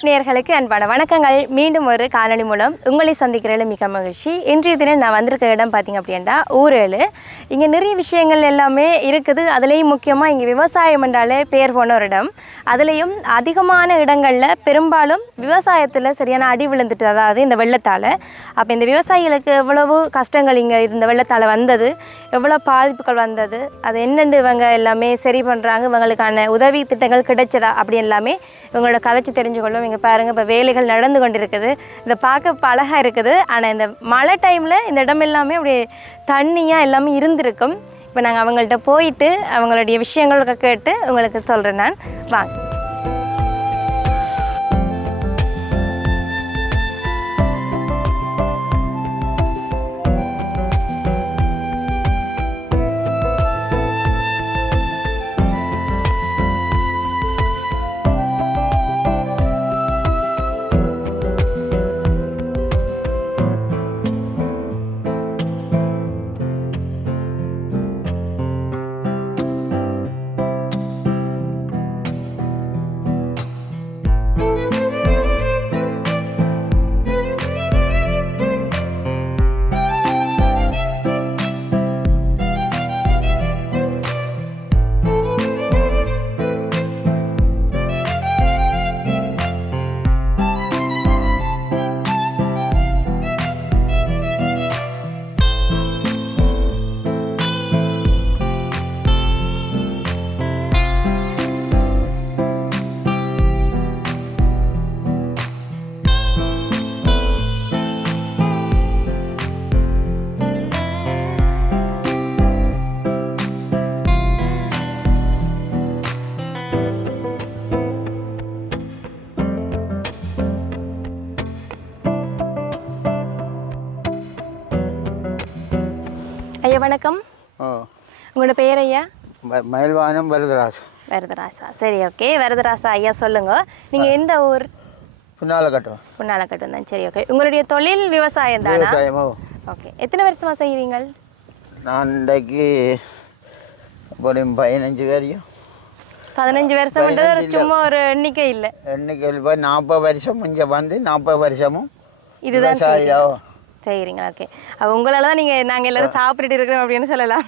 Life நேயர்களுக்கு அன்பான வணக்கங்கள். மீண்டும் ஒரு காணொலி மூலம் உங்களை சந்திக்கிறதுல மிக மகிழ்ச்சி. இன்றைய தினம் நான் வந்திருக்க இடம் பார்த்தீங்க அப்படின்னா ஊரேழு. இங்கே நிறைய விஷயங்கள் எல்லாமே இருக்குது. அதுலேயும் முக்கியமாக இங்கே விவசாயம் என்றாலே பேர் போன ஒரு இடம். அதுலேயும் அதிகமான இடங்களில் பெரும்பாலும் விவசாயத்தில் சரியான அடி விழுந்துட்டு அதாவது இந்த வெள்ளத்தால். அப்போ இந்த விவசாயிகளுக்கு எவ்வளவு கஷ்டங்கள் இங்கே இந்த வெள்ளத்தால் வந்தது? எவ்வளோ பாதிப்புகள் வந்தது? அது என்னென்னு இவங்க எல்லாமே சரி பண்ணுறாங்க இவங்களுக்கான உதவி திட்டங்கள் கிடைச்சதா? அப்படி எல்லாமே இவங்களோட கதைச்சி தெரிஞ்சுக்கொள்ளும் நீங்கள் பாருங்கள் இப்போ வேலைகள் நடந்து கொண்டிருக்குது. இதை பார்க்க பழகாக இருக்குது. ஆனால் இந்த மழை டைமில் இந்த இடம் எல்லாமே அப்படியே தண்ணியாக எல்லாமே இருந்திருக்கும். இப்போ நாங்கள் அவங்கள்ட்ட போயிட்டு அவங்களுடைய விஷயங்களை கேட்டு உங்களுக்கு சொல்கிறேன் நான். வாங்க. ஐயா வணக்கம். ஓ உங்களோட பெயர் ஐயா? மயில்வானம் வரதராஜ். வரதராசா சரி ஓகே. வரதராசா ஐயா சொல்லுங்க. நீங்கள் எந்த ஊர்? பின்னால் கட்டும் புண்ணாலக்கட்டும் தான். சரி ஓகே. உங்களுடைய தொழில் விவசாயம் தானா? ஓகே. எத்தனை வருஷமா செய்கிறீங்கள் நான் இன்றைக்கு எப்படியும் பதினஞ்சு பேரையும் பதினஞ்சு வருஷம்ன்றது ஒரு சும்மா ஒரு எண்ணிக்கை இல்லை. இன்னைக்கு இப்போ நாற்பது வருஷம் இங்கே வந்து நாற்பது வருஷமும் இதுதான் விவசாயியோ செய்கிறீங்க ஓகே அப்போ உங்களால தான் நீங்கள் நாங்கள் எல்லாரும் சாப்பிட்டுட்டு இருக்கிறோம் அப்படின்னு சொல்லலாம்.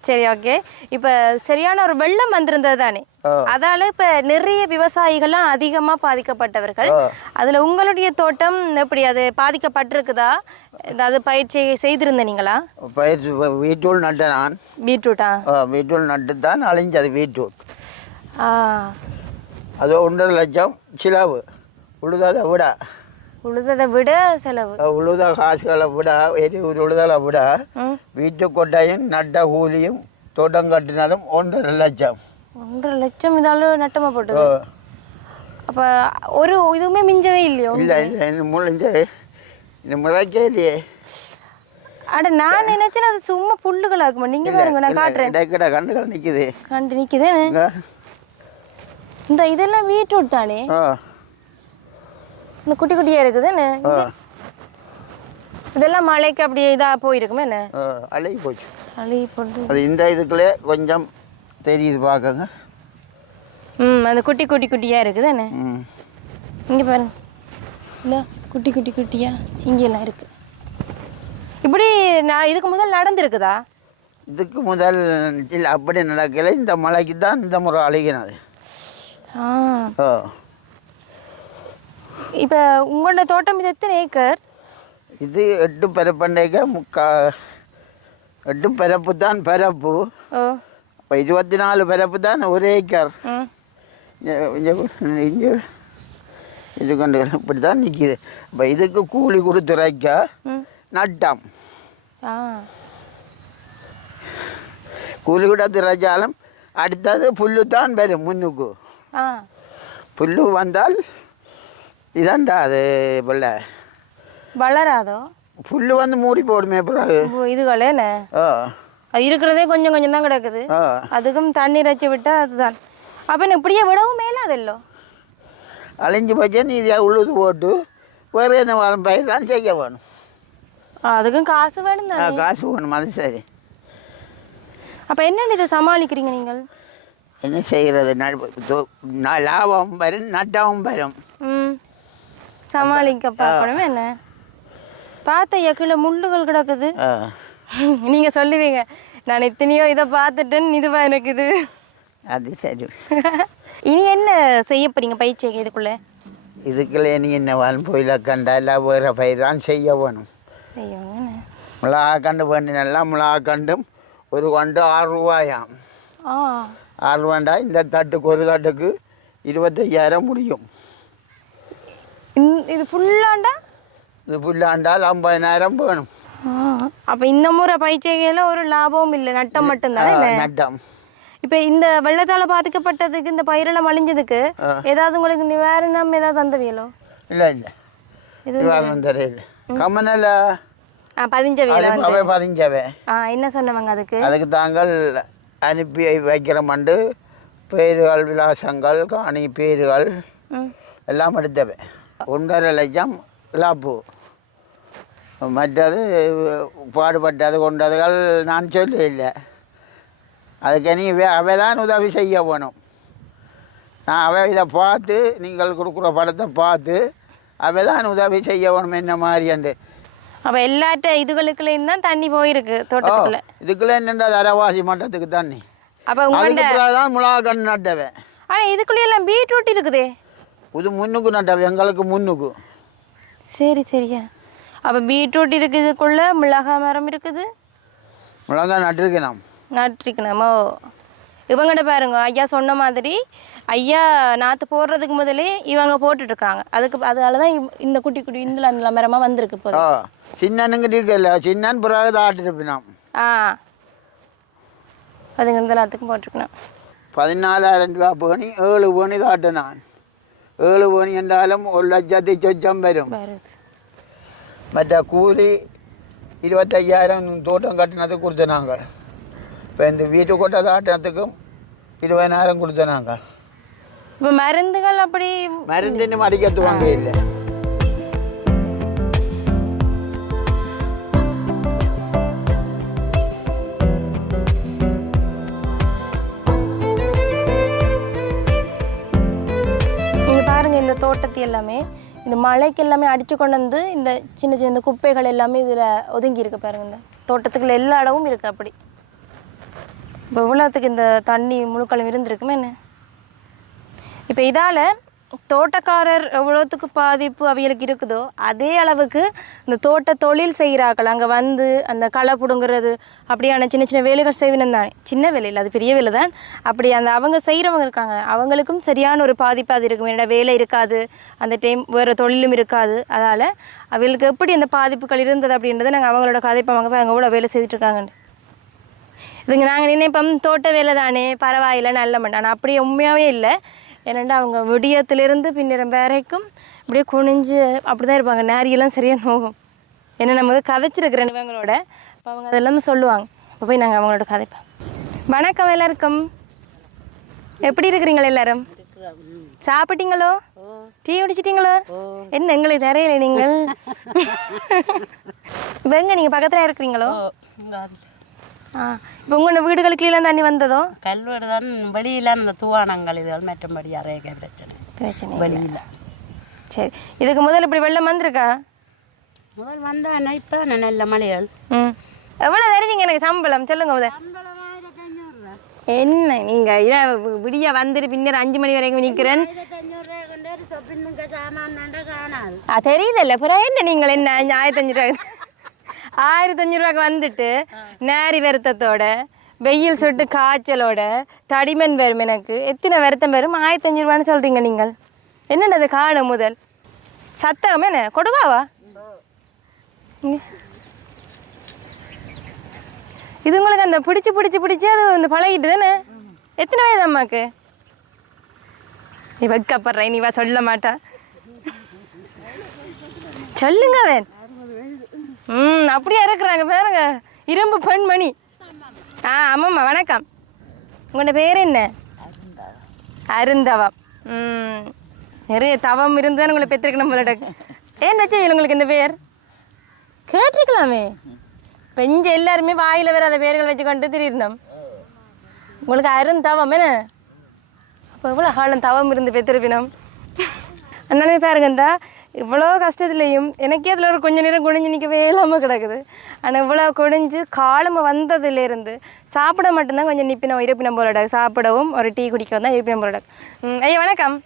சரி ஓகே இப்போ சரியான ஒரு வெள்ளம் வந்திருந்தது தானே. அதால இப்போ நிறைய விவசாயிகள்லாம் அதிகமாக பாதிக்கப்பட்டவர்கள். அதில் உங்களுடைய தோட்டம் எப்படி? அது பாதிக்கப்பட்டிருக்குதா? ஏதாவது பயிற்சி செய்திருந்தீங்களா பயிர் வ- வீட்டுள் நட்ட நான். பீட்ரூட்டா? ஆ, வீட்டுள் நட்டு தான் அழிஞ்சது ஆ. அது ஒன்றரை லட்சம் சிலவு. உழுதாத விட. உழுததை விட செலவு. உழுத காசுகளை விட எரி உழுதலை விட வீட்டு கொட்டையும் நட்ட கூலியும் தோட்டம் கட்டினதும் ஒன்றரை லட்சம். ஒன்றரை லட்சம் இதால நட்டமாக போட்டது. அப்போ ஒரு இதுவுமே மிஞ்சவே இல்லையோ? இல்லை இல்லை இந்த முழிஞ்ச இந்த முளைக்கே இல்லையே. அட நான் நினைச்சேன் அது சும்மா புல்லுகளாக்குமா நீங்க பாருங்க நான் காட்டுறேன். இடைக்கிட கண்டுகள் நிற்குது கண்டு இங்க இந்த இதெல்லாம் பீட்ரூட் தானே? இந்த குட்டி குட்டியா இருக்குதுன்னு ஆ. இதெல்லாம் மழைக்கு அப்படியே இதா போயிருக்குமே என்ன? அழுகி போச்சு. அழி போட்டு. அது இந்த இதுக்குள்ளே கொஞ்சம் தெரியுது பார்க்கங்க. ம் அந்த குட்டி குட்டி குட்டியா இருக்குது என்ன? இங்க பாருங்க. இந்த குட்டி குட்டி குட்டியா இங்கெல்லாம் இருக்கு. இப்படி நான் இதுக்கு முதல் நடந்திருக்குதா? இதுக்கு முதல் இல்லை அப்படி நடக்கல. இந்த மழைக்கு தான் இந்த முறை அழுகினது. ஆ. இப்போ உங்களோட தோட்டம் இது எத்தனை ஏக்கர்? இது எட்டு பரப்பண்டைக்க முக்கா எட்டு பரப்பு தான் பரப்பு இப்போ இருபத்தி நாலு பரப்பு தான் ஒரு ஏக்கர். இங்கே இது கொண்டு இப்படி தான் நிற்கிது இப்போ இதுக்கு கூலி கொடுத்துரைக்க நட்டம். கூலி கொடுத்து ரஜாலும் அடுத்தது புல்லு தான் வரும் முன்னுக்கு. புல்லு வந்தால் இதாண்டா அது பிள்ள வளராதோ? புல்லு வந்து மூடி போடுமே பிறகு. இதுகளே அது இருக்கிறதே கொஞ்சம் கொஞ்சம் தான் கிடக்குது அதுக்கும் தண்ணி இறைச்சி விட்டா அதுதான். அப்போ இப்படியே விடவும் மேலாதல்லோ அழிஞ்சு போச்சே நீ இதை உழுது போட்டு வேறு என்ன வரும்? பயிர் தான் செய்ய வேணும். அதுக்கும் காசு வேணும் தானே? காசு வேணும் அது சரி. அப்போ என்னென்னு இதை சமாளிக்கிறீங்க நீங்கள்? என்ன செய்கிறது ந- தொ- ந- லாபம் வரும் நட்டமும் வரும். சமாளிக்க பார்க்கணுமே என்ன? பார்த்த எக்கில முள்ளுகள் கிடக்குது. ஆ. நீங்க சொல்லுவீங்க நான் எத்தனையோ இதை பார்த்துட்டேன் இதுவா எனக்கு இது அது சரி. இனி என்ன செய்ய போறீங்க பயிற்சி இதுக்குள்ள? இதுக்குள்ளே நீ என்ன போயில கண்டா இல்லை வேறு பயிர் தான் செய்ய வேணும். மிளகா கண்டு பண்ணினெல்லாம் மிளகா கண்டும் ஒரு கண்டு ஆறு ரூபாயாம். ஆறு ரூபாண்டா இந்த தட்டுக்கு ஒரு தட்டுக்கு இருபத்தையாயிரம் முடியும். இது ஃபுல்லாண்டா இது புல்லாண்டால் ஐம்பதினாயிரம் வேணும். அப்ப இந்த முறை பயிற்சிகையில ஒரு லாபமும் இல்லை நட்டம் மட்டும்தானே? நட்டம். இப்ப இந்த வெள்ளத்தால பாதிக்கப்பட்டதுக்கு இந்த பயிரெல்லாம் அழிஞ்சதுக்கு. ஏதாவது உங்களுக்கு நிவாரணம் ஏதாவது தந்தவியலோ? இல்லை இல்லை. இது நிவாரணம் தெரியல அவை பதிஞ்சவை. ஆ என்ன சொன்னவங்க அதுக்கு? அதுக்கு தாங்கள் அனுப்பி வைக்கிறமண்டு பேர்கள் விலாசங்கள் காணி பேர்கள் எல்லாம் எடுத்தவை. ஒன்றரை லட்சம் இழப்பு மற்றது பாடுபட்டது கொண்டதுகள் நான் சொல்ல இல்லை அதுக்கு நீ அவை தான் உதவி செய்ய வேணும். நான் அவை இதை பார்த்து நீங்கள் கொடுக்குற படத்தை பார்த்து அவை தான் உதவி செய்ய வேணும் என்ன மாதிரியாண்டு அப்ப எல்லாட்ட இதுகளுக்குள்ளேயும் தான் தண்ணி போயிருக்கு ஓ தோட்டத்துக்குள்ள இதுக்குள்ளே என்னண்டா அரைவாசி மட்டத்துக்கு தண்ணி? அப்ப தான் மிளகா கன்று நட்டவை ஆனா இதுக்குள்ள எல்லாம் பீட்ரூட் இருக்குதே. இது முன்னுக்கு நட்டவை எங்களுக்கு முன்னுக்கு. சரி சரியா. அப்ப பீட்ரூட் இருக்குது இதுக்குள்ள மிளகா மரம் இருக்குது? மிளகா நட்டிருக்கணும் நட்டிருக்கணுமோ இவங்ககிட்ட பாருங்க ஐயா சொன்ன மாதிரி ஐயா நாற்று போடுறதுக்கு முதலே இவங்க போட்டுட்டு இருக்காங்க அதுக்கு அதனால தான் இந்த குட்டி குட்டி இந்த அந்த மரமாக வந்திருக்கு இப்போ சின்னனுங்கிட்ட இருக்கல சின்னன் பிறகு தாட்டிருப்பினான் ஆ. அதுங்க இந்த எல்லாத்துக்கும் போட்டிருக்கணும் பதினாலாயிரம் ரூபா பேணி ஏழு பேணி தாட்டினான் ஏழு பேணி என்றாலும் ஒரு லட்சத்தி சொச்சம் வரும் வருது மற்ற கூலி இருபத்தையாயிரம் தோட்டம் கட்டினதுக்கு கொடுத்த நாங்கள் இப்போ இந்த வீட்டு கொட்டை தாட்டினத்துக்கும் இருபதாயிரம் கொடுத்த நாங்கள் இப்போ மருந்துகள் அப்படி மருந்துன்னு மடிக்கிறது வாங்க இல்லை தோட்டத்தை எல்லாமே இந்த மழைக்கு எல்லாமே அடித்து கொண்டு வந்து இந்த சின்ன சின்ன இந்த குப்பைகள் எல்லாமே இதில் ஒதுங்கி இருக்கு பாருங்க. இந்த தோட்டத்துக்குள்ள எல்லா இடமும் இருக்குது அப்படி. இப்போ இவ்வளோத்துக்கு இந்த தண்ணி முழுக்களும் இருந்திருக்குமே என்ன? இப்போ இதால் தோட்டக்காரர் எவ்வளோத்துக்கு பாதிப்பு அவைகளுக்கு இருக்குதோ அதே அளவுக்கு இந்த தோட்ட தொழில் செய்கிறார்கள். அங்கே வந்து அந்த களை பிடுங்குறது அப்படியான சின்ன சின்ன வேலைகள் செய்வினம் தான். சின்ன வேலையில் அது பெரிய வேலை தான். அப்படி அந்த அவங்க செய்கிறவங்க இருக்காங்க. அவங்களுக்கும் சரியான ஒரு பாதிப்பு அது இருக்கும். என்னோட வேலை இருக்காது அந்த டைம் வேறு தொழிலும் இருக்காது. அதால் அவங்களுக்கு எப்படி அந்த பாதிப்புகள் இருந்தது அப்படின்றத நாங்கள் அவங்களோட கதைப்போம் அவங்க எவ்வளோ வேலை செய்துட்டு இதுங்க நாங்கள் நினைப்போம் தோட்ட வேலை தானே பரவாயில்ல நல்ல மண். ஆனால் அப்படி உண்மையாகவே இல்லை. ஏன்னாண்டா அவங்க விடியத்துலேருந்து பின்னிரம் வரைக்கும் அப்படியே குனிஞ்சு அப்படி தான் இருப்பாங்க. நேரியெல்லாம் சரியாக நோகும். ஏன்னா நம்ம வந்து கதைச்சிருக்கிறேன் இவங்களோட அப்போ அவங்க அதெல்லாமே சொல்லுவாங்க. அப்போ போய் நாங்கள் அவங்களோட கதைப்போம். வணக்கம் எல்லாருக்கும். எப்படி இருக்கிறீங்களா எல்லாரும்? சாப்பிட்டீங்களோ? டீ குடிச்சிட்டீங்களோ? என்ன எங்களுக்கு தெரியல நீங்கள்? இப்போ எங்கே நீங்கள் பக்கத்தில் இருக்கிறீங்களோ இப்போ உங்களோட வீடுகளுக்கு எல்லாம் தண்ணி வந்ததோ? கல்வெடு தான் வெளியில் அந்த தூவானங்கள் இதுகள் மற்றபடி அறைய பிரச்சனை. பிரச்சனை இல்லை. வெளியில். சரி. இதுக்கு முதல்ல இப்படி வெள்ளம் வந்திருக்கா? முதல் வந்தானே இப்போ நல்ல மலைகள் ம். எவ்வளோ தருவீங்க எனக்கு சம்பளம்? சொல்லுங்க முதல். என்ன நீங்கள் இதை விடிய வந்துட்டு பின்னர் அஞ்சு மணி வரைக்கும் ஆ தெரியுதல்ல. அப்புறம் என்ன நீங்கள் என்ன? ஆயிரத்தஞ்சு ஆயிரத்தி ஆயிரத்தஞ்சு ரூபாய்க்கு வந்துட்டு நேரி வருத்தத்தோட வெயில் சுட்டு காய்ச்சலோட தடிமன் வரும் எனக்கு. எத்தனை வருத்தம் வரும்? ஆயிரத்தஞ்சு ரூபான்னு சொல்கிறீங்க நீங்கள். என்னென்னது காணும் முதல்? சத்தகம் என்ன? கொடுவாவா? இது உங்களுக்கு அந்த பிடிச்சி பிடிச்சி பிடிச்சி அது வந்து பழகிட்டு தானே? எத்தனை வயது அம்மாக்கு? நீ வைக்கப்படுற நீ வா சொல்ல மாட்டா. சொல்லுங்க அவன். ம் அப்படியே இருக்கிறாங்க பாருங்க. இரும்பு பெண்மணி. ஆ ஆமாம்மா வணக்கம். உங்களோட பேர் என்ன? அருந்தவம். ம் நிறைய தவம் இருந்தால் உங்களை பெற்றிருக்கணும் போல ஏன் வச்சு உங்களுக்கு இந்த பேர்? கேட்டிருக்கலாமே. பெஞ்ச எல்லாருமே வாயில் வராத பேர்கள் வச்சு கொண்டு திரியிருந்தோம் உங்களுக்கு அருந்தவம் என்ன? அப்போ எவ்வளோ காலம் தவம் இருந்து பெற்றிருப்பினோம்? அண்ணனே பாருங்கண்டா இவ்வளோ கஷ்டத்துலேயும் எனக்கே அதில் ஒரு கொஞ்ச நேரம் குனிஞ்சு நிற்கவே இல்லாமல் கிடக்குது. ஆனால் இவ்வளோ குனிஞ்சு காலமாக வந்ததுலேருந்து சாப்பிட மட்டும்தான் கொஞ்சம் நிப்பினம் இருப்பினம் போல சாப்பிடவும் ஒரு டீ குடிக்கவும் தான் இருப்பினம் போல ம், ஐயா வணக்கம்.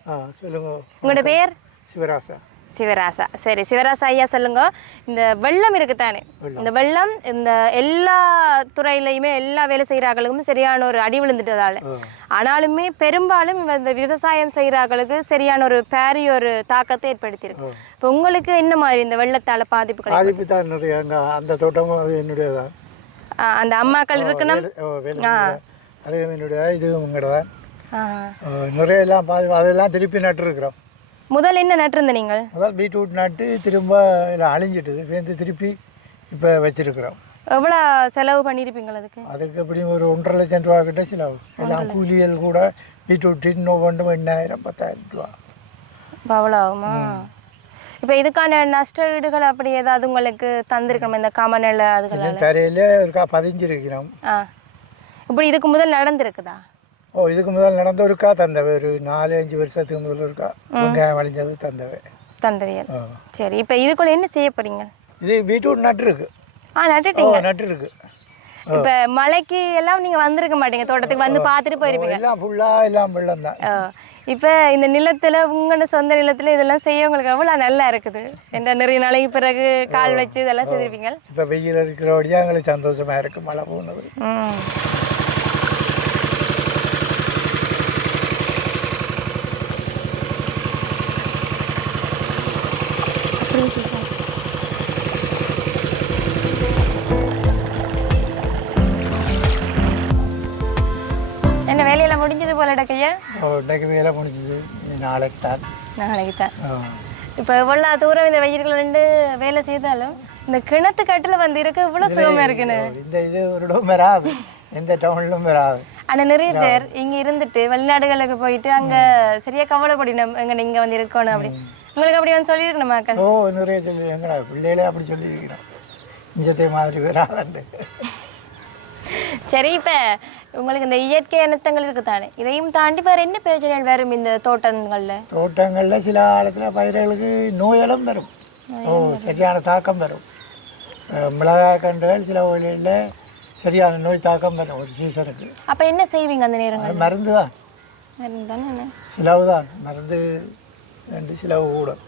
சொல்லுங்க. உங்களோட பேர்? சிவராசா. சிவராசா. சரி சிவராசா ஐயா சொல்லுங்க. இந்த வெள்ளம் இருக்குதானே? இந்த வெள்ளம் இந்த எல்லா துறையிலையுமே எல்லா வேலை செய்கிறார்களுக்கும் சரியான ஒரு அடி விழுந்துட்டதால. ஆனாலுமே பெரும்பாலும் இந்த விவசாயம் செய்கிறார்களுக்கு சரியான ஒரு பாரிய ஒரு தாக்கத்தை ஏற்படுத்தியிருக்கு. இப்போ உங்களுக்கு என்ன மாதிரி இந்த வெள்ளத்தால பாதிப்புகள் பாதிப்பு தான் நிறைய. அந்த தோட்டமும் அது என்னுடையதான் அந்த அம்மாக்கள் இருக்கணும். அதுவும் என்னுடைய இதுவும் உங்களோட. நிறைய எல்லாம் பாதி அதெல்லாம் திருப்பி நட்டுருக்குறோம். முதல்ல என்ன நட்டிருந்த நீங்கள்? முதல் பீட்ரூட் நட்டு திரும்ப எல்லாம் அழிஞ்சிட்டுது. சேர்ந்து திருப்பி இப்போ வச்சிருக்கிறோம். எவ்வளோ செலவு பண்ணியிருப்பீங்கள் அதுக்கு? அதுக்கு எப்படியும் ஒரு ஒன்றரை லட்சம் ரூபா கிட்ட செலவு. எல்லாம் கூலிகள் கூட பீட்ரூட் டின் ஒவ்வொன்றும் எண்ணாயிரம் பத்தாயிரம் ரூபா. இப்போ அவ்வளோ ஆகுமா? இப்போ இதுக்கான நஷ்ட ஈடுகள் அப்படி ஏதாவது உங்களுக்கு தந்திருக்கணும்? இந்த கமநல இன்னும் தரையில் இருக்கா பதிஞ்சிருக்கிறோம். ஆ. இப்படி இதுக்கு முதல் நடந்திருக்குதா? ஓ இதுக்கு முதல் நடந்த ஒருக்கா தந்தவை? ஒரு நாலு அஞ்சு வருஷத்துக்கு முதல் இருக்கா வெங்காயம் அழிஞ்சது தந்தவை. தந்தவியல். ஆ. சரி இப்போ இதுக்குள்ள என்ன செய்ய போறீங்க? இது பீட்ரூட் நட்டுருக்கு ஆ ஓ நட்டுட்டீங்க நட்டுருக்கு இப்போ மழைக்கு எல்லாம் நீங்க வந்திருக்க மாட்டீங்க தோட்டத்துக்கு வந்து பார்த்துட்டு போயிருப்பீங்க. எல்லாம் ஃபுல்லாக எல்லாம் வெள்ளம் தான் ஆ. இப்போ இந்த நிலத்துல உங்களோட சொந்த நிலத்துல இதெல்லாம் செய்ய உங்களுக்கு எவ்வளோ நல்லா இருக்குது? எந்த நிறைய நாளைக்கு பிறகு கால் வச்சு இதெல்லாம் செய்திருப்பீங்க? இப்போ வெயில் இருக்கிறபடியாக எங்களுக்கு சந்தோஷமாக இருக்குது மழை போனது. முடிஞ்சது போல டக்கையா ஓ, இன்னைக்கு வேலை முடிஞ்சது. நாளைக்கு தான். நாளைக்கு தான். இப்போ எவ்வளோ தூரம் இந்த வெயில்கள் ரெண்டு வேலை செய்தாலும் இந்த கிணத்து கட்டில் வந்து இருக்க இவ்வளோ சுகமா இருக்குன்னு. இந்த இது ஒரு வராது. எந்த டவுன்லும் வராது. ஆனால் நிறைய பேர் இங்கே இருந்துட்டு வெளிநாடுகளுக்கு போயிட்டு அங்கே சரியா கவலைப்படினோம் எங்க இங்கே வந்து இருக்கணும் அப்படி. உங்களுக்கு அப்படி வந்து சொல்லியிருக்கணும் மக்கள் ஓ நிறைய சொல்லி எங்கடா பிள்ளைகளே அப்படி சொல்லியிருக்கிறோம் இஞ்சத்தை மாதிரி வராதுண்டு சரி இப்போ உங்களுக்கு இந்த இயற்கை அனர்த்தங்கள் இருக்கு தானே? இதையும் தாண்டி வேறு என்ன பிரச்சனைகள் வரும் இந்த தோட்டங்களில்? தோட்டங்களில் சில காலத்தில் பயிர்களுக்கு நோயெல்லாம் வரும். ஓ சரியான தாக்கம் வரும். மிளகாய் கன்றுகள் சில வழியில் சரியான நோய் தாக்கம் வரும் ஒரு சீசனுக்கு. அப்போ என்ன செய்வீங்க அந்த நேரங்கள் மருந்து தான். தானே? சிலவு தான். மருந்து ரெண்டு சிலவு கூடும்.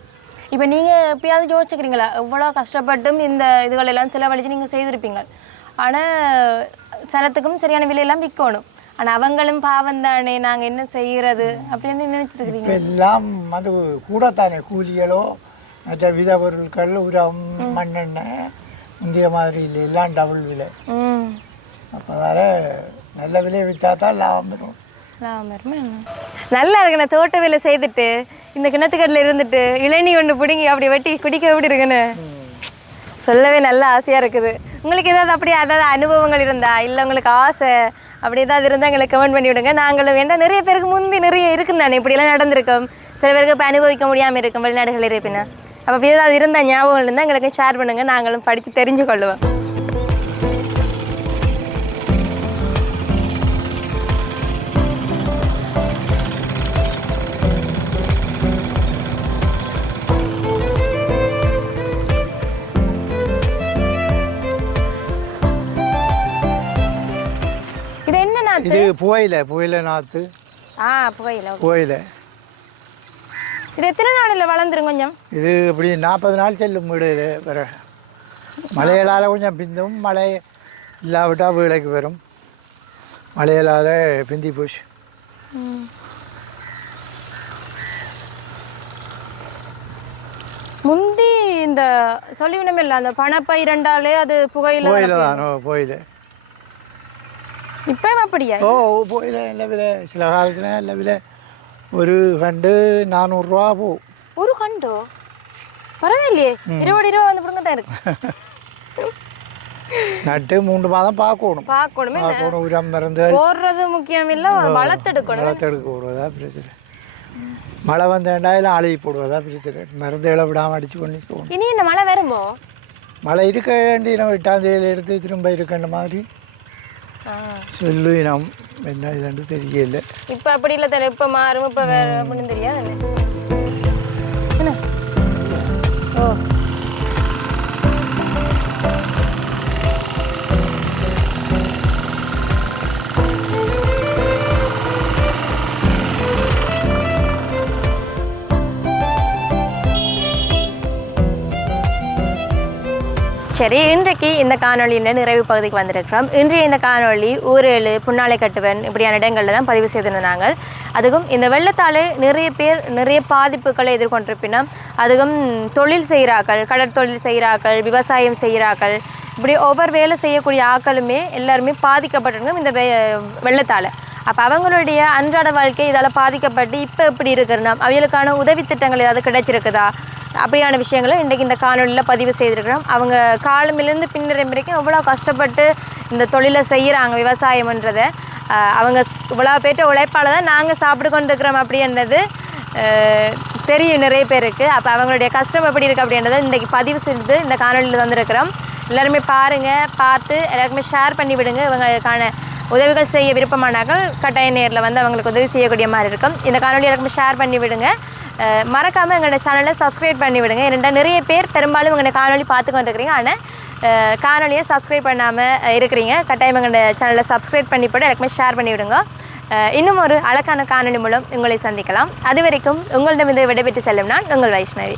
இப்போ நீங்கள் எப்பயாவது யோசிச்சுக்கிறீங்களா? எவ்வளோ கஷ்டப்பட்டும் இந்த இதுகள் எல்லாம் செலவழிச்சு நீங்கள் செய்திருப்பீங்க. ஆனால் சனத்துக்கும் சரியான விலையெல்லாம் விற்கணும். ஆனால் அவங்களும் பாவம் தானே நாங்கள் என்ன செய்கிறது அப்படின்னு நினைச்சிருக்கிறீங்க. எல்லாம் அது கூடத்தானே கூலிகளோ மற்ற வித பொருட்கள் உரம் மண்ணெண்ணெய் இந்திய மாதிரி இல்லை எல்லாம் டபுள் விலை. அப்போ அதனால் நல்ல விலையை விற்றா தான் லாபம் வரும். லாபம் வருமா என்ன? நல்லா இருக்குண்ணே தோட்ட வேலை செய்துட்டு இந்த கிணத்துக்கட்டில் இருந்துட்டு இளநீ ஒன்று பிடுங்கி அப்படி வெட்டி குடிக்க எப்படி இருக்குன்னு சொல்லவே நல்ல ஆசையாக இருக்குது. உங்களுக்கு ஏதாவது அப்படி ஏதாவது அனுபவங்கள் இருந்தா இல்லை உங்களுக்கு ஆசை அப்படி ஏதாவது இருந்தால் எங்களுக்கு கமெண்ட் பண்ணி விடுங்க. நாங்களும் வேண்டாம். நிறைய பேருக்கு முந்தி நிறைய இருக்கும் தானே. இப்படியெல்லாம் நடந்திருக்கும். சில பேருக்கு இப்போ அனுபவிக்க முடியாமல் இருக்கும் வெளிநாடுகளில் இருப்பினா. அப்போ அப்படி ஏதாவது இருந்தால் ஞாபகம் இருந்தால் எங்களுக்கு ஷேர் பண்ணுங்கள் நாங்களும் படித்து தெரிஞ்சு கொள்ளுவோம் நாத்து இது புகையில புகையில நாற்று ஆ புகையில புகையில. இது எத்தனை நாளில் வளர்ந்துரும் கொஞ்சம்? இது இப்படி நாற்பது நாள் செல்லும் வீடு இது வர மழையலால் கொஞ்சம் பிந்தும் மழை இல்லாவிட்டால் வீடைக்கு வரும். மழையலால் பிந்தி போச்சு. முந்தி இந்த சொல்லிவினம் இல்லை அந்த பணப்பயிரண்டாலே அது புகையில புகையில தான் புகையில. இப்பயும் அப்படியா? ஓ புகையில நல்ல விலை. சில காலத்தில் நல்ல விலை. ஒரு கண்டு நானூறுரூவா போகும். ஒரு கண்டோ பரவாயில்லையே. இருபது ரூபா வந்து பிடுங்க தான் இருக்கு. நட்டு மூன்று மாதம் பார்க்கணும். பார்க்கணுமே பார்க்கணும் உரம் மருந்து போடுறது முக்கியம் இல்லை வளர்த்தெடுக்கணும். வளர்த்தெடுக்க விடுவதா பிரச்சனை. மழை வந்தேண்டாயிலும் அழுகி போடுவதா பிரச்சனை. மருந்துகளை விடாமல் அடிச்சு கொண்டு போகணும். இனி இந்த மழை வருமோ? மழை இருக்க வேண்டிய நம்ம எட்டாம் தேதியில எடுத்து திரும்ப இருக்கின்ற மாதிரி சொல்லு நாம் என்ன இதுன்னு தெரியல. இப்போ அப்படி இல்லை தானே இப்போ மாறும். இப்போ வேறு அப்படின்னு தெரியாது. சரி இன்றைக்கு இந்த காணொளியின் நிறைவு பகுதிக்கு வந்திருக்கிறோம். இன்றைய இந்த காணொளி ஊரேழு புன்னாலை கட்டுவன் இப்படியான இடங்களில் தான் பதிவு செய்திருந்தாங்க அதுவும் இந்த வெள்ளத்தால் நிறைய பேர் நிறைய பாதிப்புகளை எதிர்கொண்டிருப்பினோம் அதுவும் தொழில் செய்கிறார்கள் கடற்தொழில் செய்கிறார்கள் விவசாயம் செய்கிறார்கள் இப்படி ஒவ்வொரு வேலை செய்யக்கூடிய ஆட்களுமே எல்லாருமே பாதிக்கப்பட்டிருக்கோம் இந்த வெ வெள்ளத்தால். அப்போ அவங்களுடைய அன்றாட வாழ்க்கை இதால் பாதிக்கப்பட்டு இப்போ எப்படி இருக்குன்னா அவங்களுக்கான உதவி திட்டங்கள் ஏதாவது கிடைச்சிருக்குதா? அப்படியான விஷயங்களை இன்றைக்கி இந்த காணொலியில் பதிவு செய்திருக்கிறோம். அவங்க காலமிலிருந்து பின்னரம் வரைக்கும் எவ்வளோ கஷ்டப்பட்டு இந்த தொழிலை செய்கிறாங்க விவசாயம்ன்றதை. அவங்க இவ்வளோ பேர்ட்ட உழைப்பால் தான் நாங்கள் சாப்பிட்டு கொண்டு இருக்கிறோம் அப்படின்றது தெரியும் நிறைய பேருக்கு. அப்போ அவங்களுடைய கஷ்டம் எப்படி இருக்குது அப்படின்றத இன்றைக்கி பதிவு செய்து இந்த காணொலியில் வந்திருக்கிறோம் எல்லாருமே பாருங்கள் பார்த்து எல்லாருக்குமே ஷேர் பண்ணி விடுங்க. இவங்களுக்கான உதவிகள் செய்ய விருப்பமானாக்கள் கட்டாய நேரில் வந்து அவங்களுக்கு உதவி செய்யக்கூடிய மாதிரி இருக்கும். இந்த காணொலி எல்லாருக்குமே ஷேர் பண்ணி விடுங்க. மறக்காமல் எங்களோட சேனலை சப்ஸ்கிரைப் பண்ணி விடுங்க ஏன்னா நிறைய பேர் பெரும்பாலும் எங்களோட காணொலி பார்த்து கொண்டு இருக்கிறீங்க ஆனால் காணொலியை சப்ஸ்கிரைப் பண்ணாமல் இருக்கிறீங்க. கட்டாயம் எங்களோட சேனலை சப்ஸ்கிரைப் பண்ணி போட்டு எல்லாருக்குமே ஷேர் பண்ணி விடுங்க இன்னும் ஒரு அழகான காணொலி மூலம் உங்களை சந்திக்கலாம். அது வரைக்கும் உங்களிடமிருந்து விடைபெற்று செல்லும் நான் உங்கள் வைஷ்ணவி.